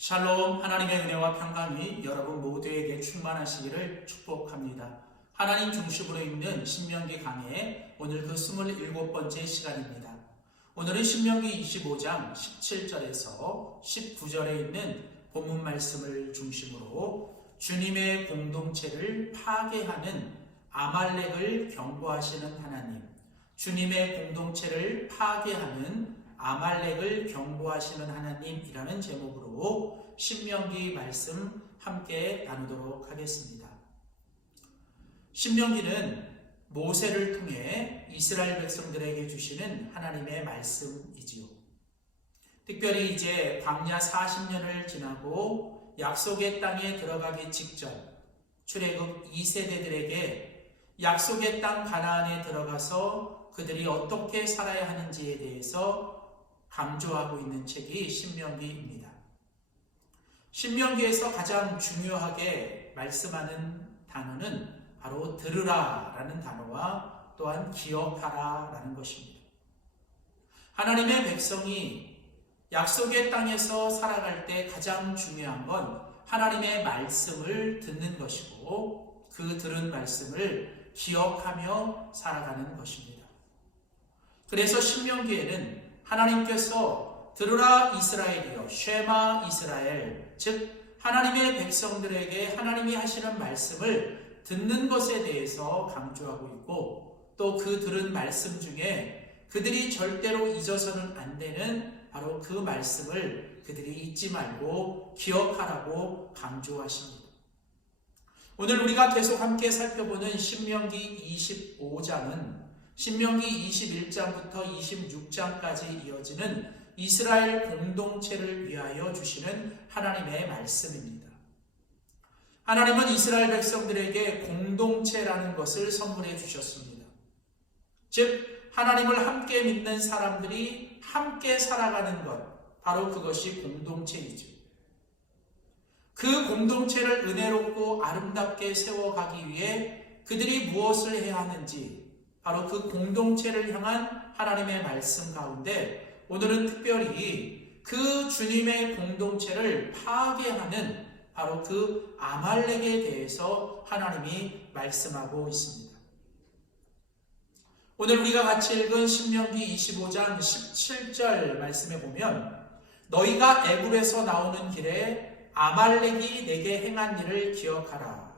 샬롬, 하나님의 은혜와 평강이 여러분 모두에게 충만하시기를 축복합니다. 하나님 중심으로 읽는 신명기 강해 오늘 그 27번째 시간입니다. 오늘은 신명기 25장 17절에서 19절에 있는 본문 말씀을 중심으로 주님의 공동체를 파괴하는 아말렉을 경고하시는 하나님, 주님의 공동체를 파괴하는 아말렉을 경고하시는 하나님이라는 제목으로 신명기 말씀 함께 나누도록 하겠습니다. 신명기는 모세를 통해 이스라엘 백성들에게 주시는 하나님의 말씀이지요. 특별히 이제 광야 40년을 지나고 약속의 땅에 들어가기 직전 출애굽 2세대들에게 약속의 땅 가나안에 들어가서 그들이 어떻게 살아야 하는지에 대해서 강조하고 있는 책이 신명기입니다. 신명기에서 가장 중요하게 말씀하는 단어는 바로 들으라 라는 단어와 또한 기억하라 라는 것입니다. 하나님의 백성이 약속의 땅에서 살아갈 때 가장 중요한 건 하나님의 말씀을 듣는 것이고 그 들은 말씀을 기억하며 살아가는 것입니다. 그래서 신명기에는 하나님께서 들으라 이스라엘이여 쉐마 이스라엘, 즉 하나님의 백성들에게 하나님이 하시는 말씀을 듣는 것에 대해서 강조하고 있고 또 그 들은 말씀 중에 그들이 절대로 잊어서는 안 되는 바로 그 말씀을 그들이 잊지 말고 기억하라고 강조하십니다. 오늘 우리가 계속 함께 살펴보는 신명기 25장은 신명기 21장부터 26장까지 이어지는 이스라엘 공동체를 위하여 주시는 하나님의 말씀입니다. 하나님은 이스라엘 백성들에게 공동체라는 것을 선물해 주셨습니다. 즉 하나님을 함께 믿는 사람들이 함께 살아가는 것, 바로 그것이 공동체이죠. 그 공동체를 은혜롭고 아름답게 세워가기 위해 그들이 무엇을 해야 하는지 바로 그 공동체를 향한 하나님의 말씀 가운데 오늘은 특별히 그 주님의 공동체를 파괴하는 바로 그 아말렉에 대해서 하나님이 말씀하고 있습니다. 오늘 우리가 같이 읽은 신명기 25장 17절 말씀에 보면 너희가 애굽에서 나오는 길에 아말렉이 내게 행한 일을 기억하라.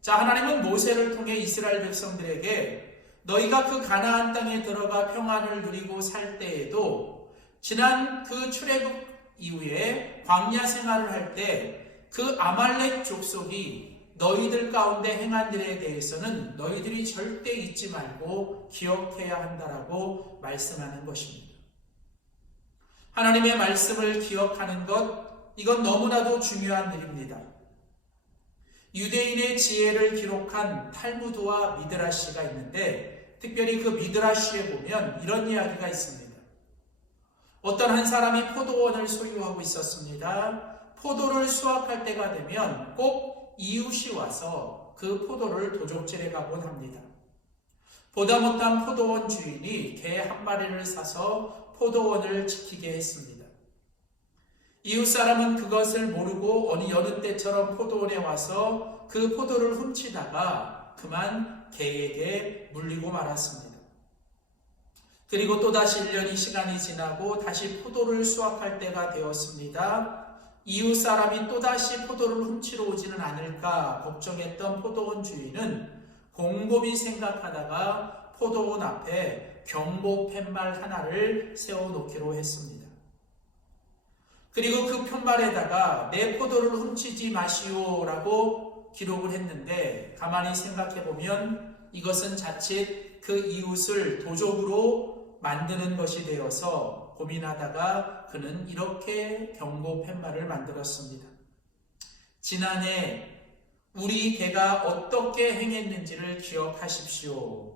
자, 하나님은 모세를 통해 이스라엘 백성들에게 너희가 그 가나안 땅에 들어가 평안을 누리고 살 때에도 지난 그 출애굽 이후에 광야 생활을 할 때 그 아말렉 족속이 너희들 가운데 행한 일에 대해서는 너희들이 절대 잊지 말고 기억해야 한다라고 말씀하는 것입니다. 하나님의 말씀을 기억하는 것, 이건 너무나도 중요한 일입니다. 유대인의 지혜를 기록한 탈무드와 미드라시가 있는데 특별히 그 미드라시에 보면 이런 이야기가 있습니다. 어떤 한 사람이 포도원을 소유하고 있었습니다. 포도를 수확할 때가 되면 꼭 이웃이 와서 그 포도를 도적질해 가곤 합니다. 보다 못한 포도원 주인이 개 한 마리를 사서 포도원을 지키게 했습니다. 이웃 사람은 그것을 모르고 여느 때처럼 포도원에 와서 그 포도를 훔치다가 그만 개에게 물리고 말았습니다. 그리고 또다시 1년이 시간이 지나고 다시 포도를 수확할 때가 되었습니다. 이웃 사람이 또다시 포도를 훔치러 오지는 않을까 걱정했던 포도원 주인은 곰곰이 생각하다가 포도원 앞에 경고 팻말 하나를 세워놓기로 했습니다. 그리고 그 팻말에다가 내 포도를 훔치지 마시오라고 기록을 했는데 가만히 생각해보면 이것은 자칫 그 이웃을 도적으로 만드는 것이 되어서 고민하다가 그는 이렇게 경고 팻말을 만들었습니다. 지난해 우리 개가 어떻게 행했는지를 기억하십시오.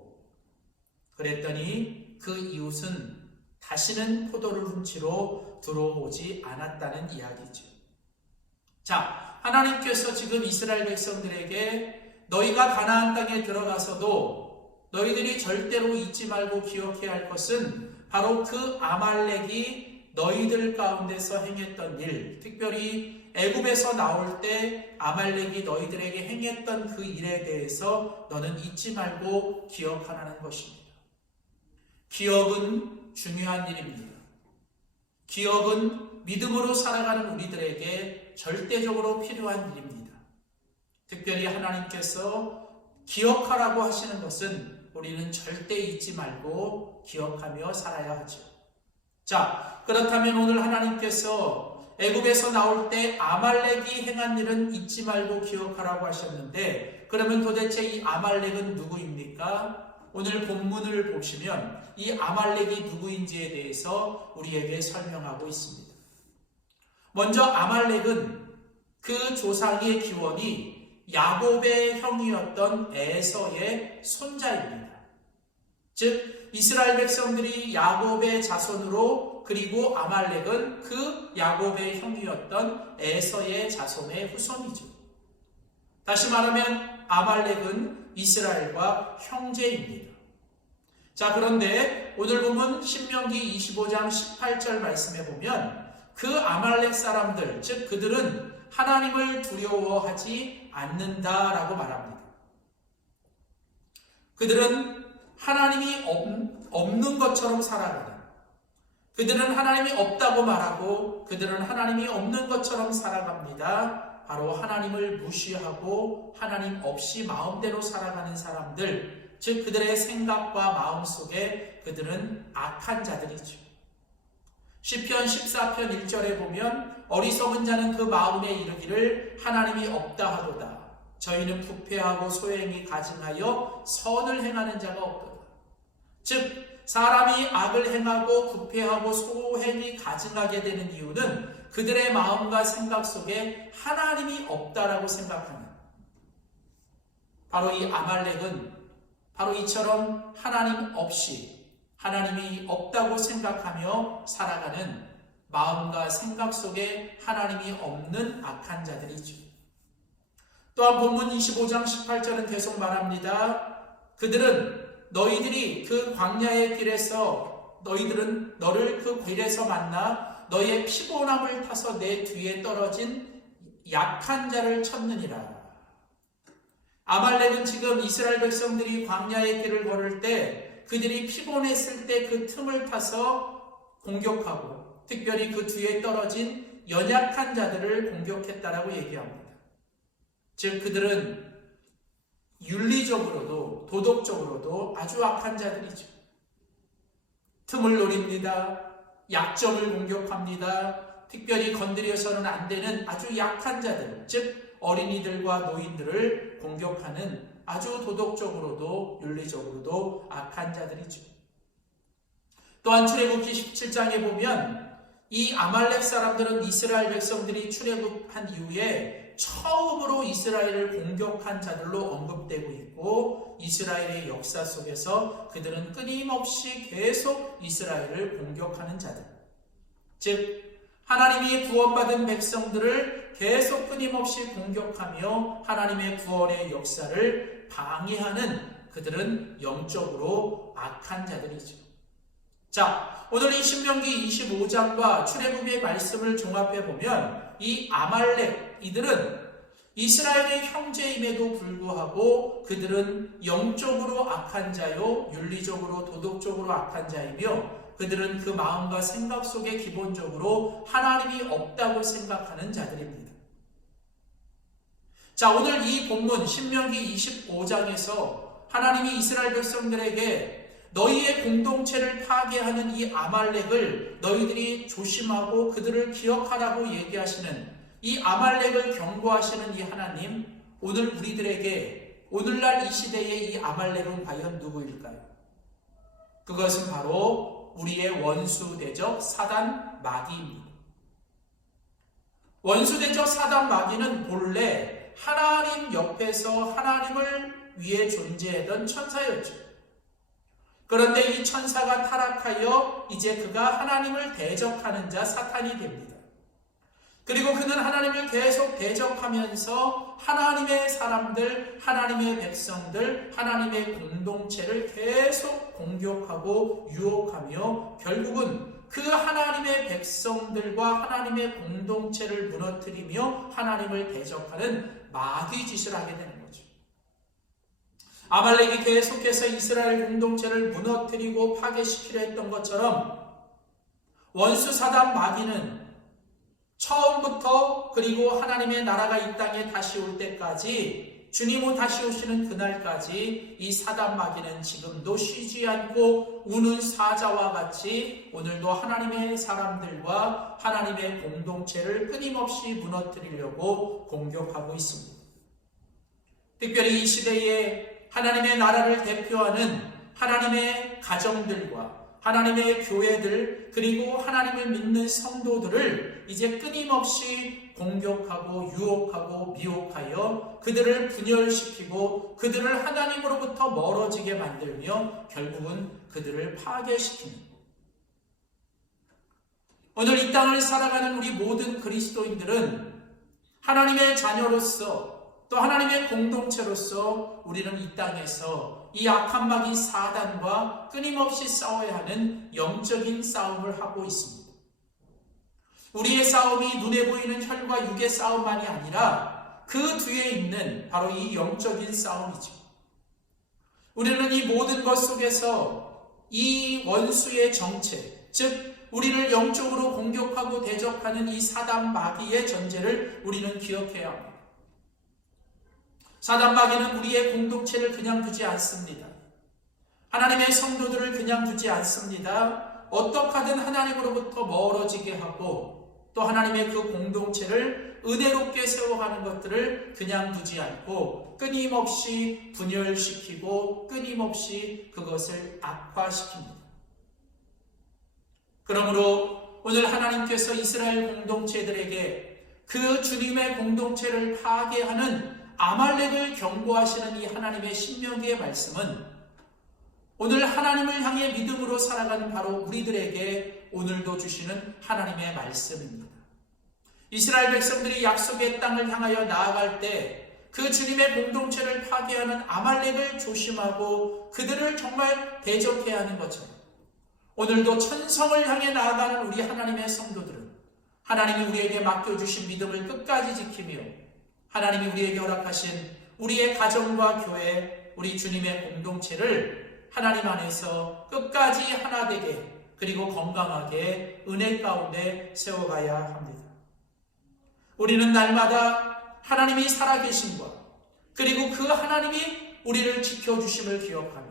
그랬더니 그 이웃은 다시는 포도를 훔치러 들어오지 않았다는 이야기죠. 자, 하나님께서 지금 이스라엘 백성들에게 너희가 가나안 땅에 들어가서도 너희들이 절대로 잊지 말고 기억해야 할 것은 바로 그 아말렉이 너희들 가운데서 행했던 일, 특별히 애굽에서 나올 때 아말렉이 너희들에게 행했던 그 일에 대해서 너는 잊지 말고 기억하라는 것입니다. 기억은 중요한 일입니다. 기억은 믿음으로 살아가는 우리들에게 절대적으로 필요한 일입니다. 특별히 하나님께서 기억하라고 하시는 것은 우리는 절대 잊지 말고 기억하며 살아야 하죠. 자, 그렇다면 오늘 하나님께서 애굽에서 나올 때 아말렉이 행한 일은 잊지 말고 기억하라고 하셨는데, 그러면 도대체 이 아말렉은 누구입니까? 오늘 본문을 보시면 이 아말렉이 누구인지에 대해서 우리에게 설명하고 있습니다. 먼저 아말렉은 그 조상의 기원이 야곱의 형이었던 에서의 손자입니다. 즉 이스라엘 백성들이 야곱의 자손으로, 그리고 아말렉은 그 야곱의 형이었던 에서의 자손의 후손이죠. 다시 말하면 아말렉은 이스라엘과 형제입니다. 자, 그런데 오늘 보면 신명기 25장 18절 말씀에 보면 그 아말렉 사람들, 즉 그들은 하나님을 두려워하지 않는다라고 말합니다. 그들은 하나님이 없는 것처럼 살아가는, 그들은 하나님이 없다고 말하고 그들은 하나님이 없는 것처럼 살아갑니다. 바로 하나님을 무시하고 하나님 없이 마음대로 살아가는 사람들, 즉 그들의 생각과 마음 속에 그들은 악한 자들이죠. 시편 14편 1절에 보면 어리석은 자는 그 마음에 이르기를 하나님이 없다 하도다. 저희는 부패하고 소행이 가증하여 선을 행하는 자가 없도다. 즉 사람이 악을 행하고 부패하고 소행이 가증하게 되는 이유는 그들의 마음과 생각 속에 하나님이 없다라고 생각하는, 바로 이 아말렉은 바로 이처럼 하나님 없이, 하나님이 없다고 생각하며 살아가는 마음과 생각 속에 하나님이 없는 악한 자들이죠. 또한 본문 25장 18절은 계속 말합니다. 그들은 너희들이 그 광야의 길에서, 너희들은 너를 그 길에서 만나 너의 피곤함을 타서 내 뒤에 떨어진 약한 자를 쳤느니라. 아말렉은 지금 이스라엘 백성들이 광야의 길을 걸을 때 그들이 피곤했을 때 그 틈을 타서 공격하고, 특별히 그 뒤에 떨어진 연약한 자들을 공격했다라고 얘기합니다. 즉 그들은 윤리적으로도 도덕적으로도 아주 악한 자들이죠. 틈을 노립니다. 약점을 공격합니다. 특별히 건드려서는 안 되는 아주 약한 자들, 즉 어린이들과 노인들을 공격하는 아주 도덕적으로도 윤리적으로도 악한 자들이죠. 또한 출애굽기 17장에 보면 이 아말렉 사람들은 이스라엘 백성들이 출애굽한 이후에 처음으로 이스라엘을 공격한 자들로 언급되고 있고, 이스라엘의 역사 속에서 그들은 끊임없이 계속 이스라엘을 공격하는 자들, 즉 하나님이 구원받은 백성들을 계속 끊임없이 공격하며 하나님의 구원의 역사를 방해하는, 그들은 영적으로 악한 자들이죠. 자, 오늘 이 신명기 25장과 출애굽의 말씀을 종합해 보면 이 아말렉, 이들은 이스라엘의 형제임에도 불구하고 그들은 영적으로 악한 자요, 윤리적으로 도덕적으로 악한 자이며, 그들은 그 마음과 생각 속에 기본적으로 하나님이 없다고 생각하는 자들입니다. 자, 오늘 이 본문 신명기 25장에서 하나님이 이스라엘 백성들에게 너희의 공동체를 파괴하는 이 아말렉을 너희들이 조심하고 그들을 기억하라고 얘기하시는, 이 아말렉을 경고하시는 이 하나님, 오늘 우리들에게, 오늘날 이 시대의 이 아말렉은 과연 누구일까요? 그것은 바로 우리의 원수대적 사단 마귀입니다. 원수대적 사단 마귀는 본래 하나님 옆에서 하나님을 위해 존재하던 천사였죠. 그런데 이 천사가 타락하여 이제 그가 하나님을 대적하는 자 사탄이 됩니다. 그리고 그는 하나님을 계속 대적하면서 하나님의 사람들, 하나님의 백성들, 하나님의 공동체를 계속 공격하고 유혹하며 결국은 그 하나님의 백성들과 하나님의 공동체를 무너뜨리며 하나님을 대적하는 마귀 짓을 하게 되는 거죠. 아말렉이 계속해서 이스라엘 공동체를 무너뜨리고 파괴시키려 했던 것처럼 원수 사단 마귀는 처음부터 그리고 하나님의 나라가 이 땅에 다시 올 때까지, 주님은 다시 오시는 그날까지 이 사단 마귀는 지금도 쉬지 않고 우는 사자와 같이 오늘도 하나님의 사람들과 하나님의 공동체를 끊임없이 무너뜨리려고 공격하고 있습니다. 특별히 이 시대에 하나님의 나라를 대표하는 하나님의 가정들과 하나님의 교회들, 그리고 하나님을 믿는 성도들을 이제 끊임없이 공격하고 유혹하고 미혹하여 그들을 분열시키고 그들을 하나님으로부터 멀어지게 만들며 결국은 그들을 파괴시키는, 오늘 이 땅을 살아가는 우리 모든 그리스도인들은 하나님의 자녀로서 또 하나님의 공동체로서 우리는 이 땅에서 이 악한 마귀 사단과 끊임없이 싸워야 하는 영적인 싸움을 하고 있습니다. 우리의 싸움이 눈에 보이는 혈과 육의 싸움만이 아니라 그 뒤에 있는 바로 이 영적인 싸움이죠. 우리는 이 모든 것 속에서 이 원수의 정체, 즉 우리를 영적으로 공격하고 대적하는 이 사단 마귀의 존재를 우리는 기억해야 합니다. 사단 마귀는 우리의 공동체를 그냥 두지 않습니다. 하나님의 성도들을 그냥 두지 않습니다. 어떻게 하든 하나님으로부터 멀어지게 하고 또 하나님의 그 공동체를 은혜롭게 세워가는 것들을 그냥 두지 않고 끊임없이 분열시키고 끊임없이 그것을 악화시킵니다. 그러므로 오늘 하나님께서 이스라엘 공동체들에게 그 주님의 공동체를 파괴하는 아말렉을 경고하시는 이 하나님의 신명기의 말씀은 오늘 하나님을 향해 믿음으로 살아가는 바로 우리들에게 오늘도 주시는 하나님의 말씀입니다. 이스라엘 백성들이 약속의 땅을 향하여 나아갈 때 그 주님의 공동체를 파괴하는 아말렉을 조심하고 그들을 정말 대적해야 하는 것처럼 오늘도 천성을 향해 나아가는 우리 하나님의 성도들은 하나님이 우리에게 맡겨주신 믿음을 끝까지 지키며 하나님이 우리에게 허락하신 우리의 가정과 교회, 우리 주님의 공동체를 하나님 안에서 끝까지 하나 되게 그리고 건강하게 은혜 가운데 세워가야 합니다. 우리는 날마다 하나님이 살아계심과 그리고 그 하나님이 우리를 지켜주심을 기억하며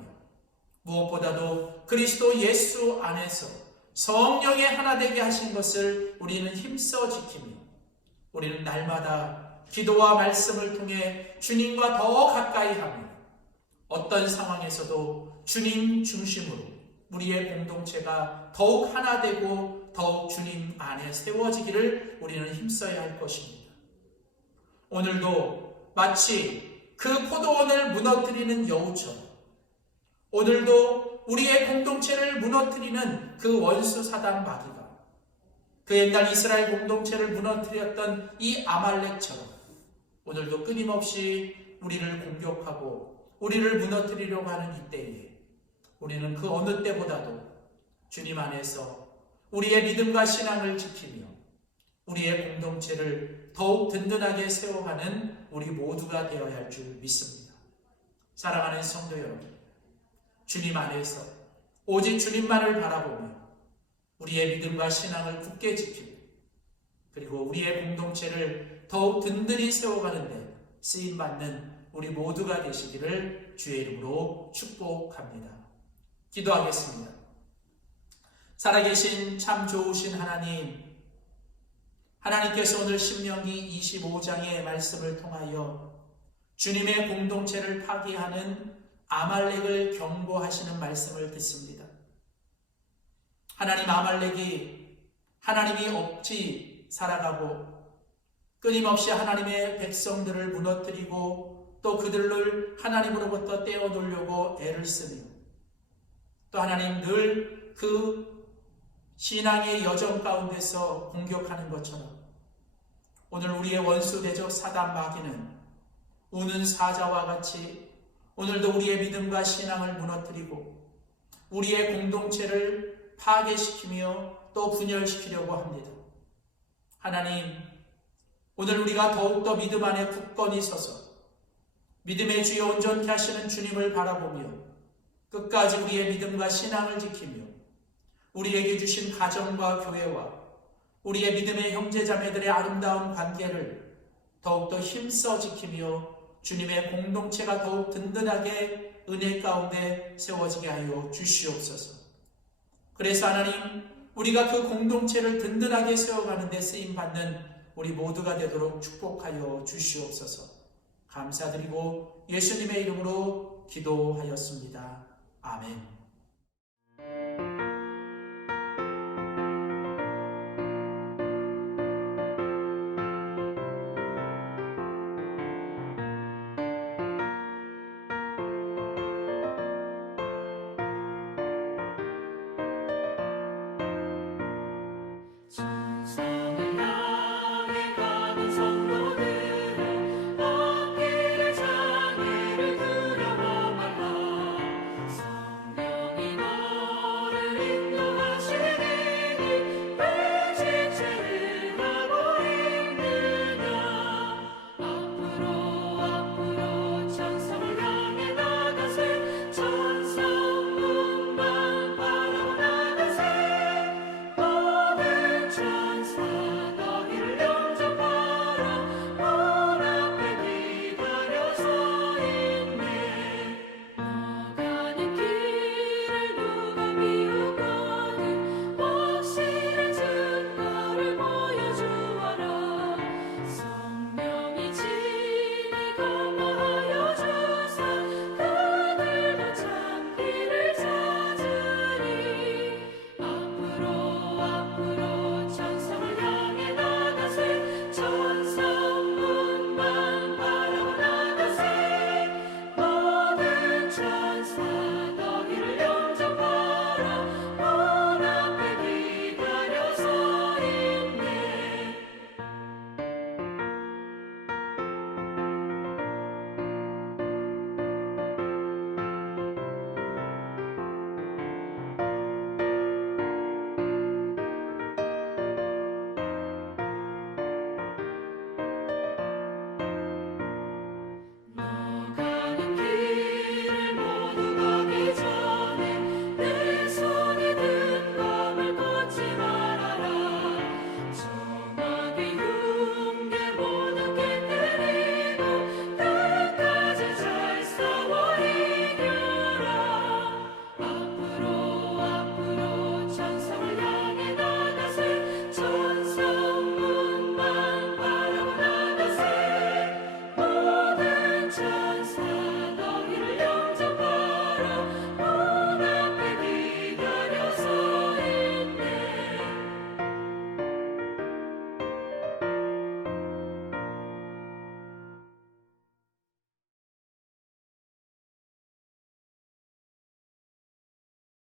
무엇보다도 그리스도 예수 안에서 성령의 하나 되게 하신 것을 우리는 힘써 지키며 우리는 날마다 기도와 말씀을 통해 주님과 더 가까이 하며 어떤 상황에서도 주님 중심으로 우리의 공동체가 더욱 하나 되고 더욱 주님 안에 세워지기를 우리는 힘써야 할 것입니다. 오늘도 마치 그 포도원을 무너뜨리는 여우처럼 오늘도 우리의 공동체를 무너뜨리는 그 원수 사단 마귀가 그 옛날 이스라엘 공동체를 무너뜨렸던 이 아말렉처럼 오늘도 끊임없이 우리를 공격하고 우리를 무너뜨리려고 하는 이때에 우리는 그 어느 때보다도 주님 안에서 우리의 믿음과 신앙을 지키며 우리의 공동체를 더욱 든든하게 세워가는 우리 모두가 되어야 할 줄 믿습니다. 사랑하는 성도 여러분, 주님 안에서 오직 주님만을 바라보며 우리의 믿음과 신앙을 굳게 지키고 그리고 우리의 공동체를 더욱 든든히 세워가는데 쓰임받는 우리 모두가 되시기를 주의 이름으로 축복합니다. 기도하겠습니다. 살아계신 참 좋으신 하나님께서 오늘 신명기 25장의 말씀을 통하여 주님의 공동체를 파괴하는 아말렉을 경고하시는 말씀을 듣습니다. 하나님, 아말렉이 하나님이 없이 살아가고 끊임없이 하나님의 백성들을 무너뜨리고 또 그들을 하나님으로부터 떼어놓으려고 애를 쓰며 또 하나님 늘 그 신앙의 여정 가운데서 공격하는 것처럼 오늘 우리의 원수 대적 사단 마귀는 우는 사자와 같이 오늘도 우리의 믿음과 신앙을 무너뜨리고 우리의 공동체를 파괴시키며 또 분열시키려고 합니다. 하나님, 오늘 우리가 더욱더 믿음 안에 굳건히 서서 믿음의 주여 온전케 하시는 주님을 바라보며 끝까지 우리의 믿음과 신앙을 지키며 우리에게 주신 가정과 교회와 우리의 믿음의 형제자매들의 아름다운 관계를 더욱더 힘써 지키며 주님의 공동체가 더욱 든든하게 은혜 가운데 세워지게 하여 주시옵소서. 그래서 하나님, 우리가 그 공동체를 든든하게 세워가는 데 쓰임받는 우리 모두가 되도록 축복하여 주시옵소서. 감사드리고 예수님의 이름으로 기도하였습니다. 아멘. 주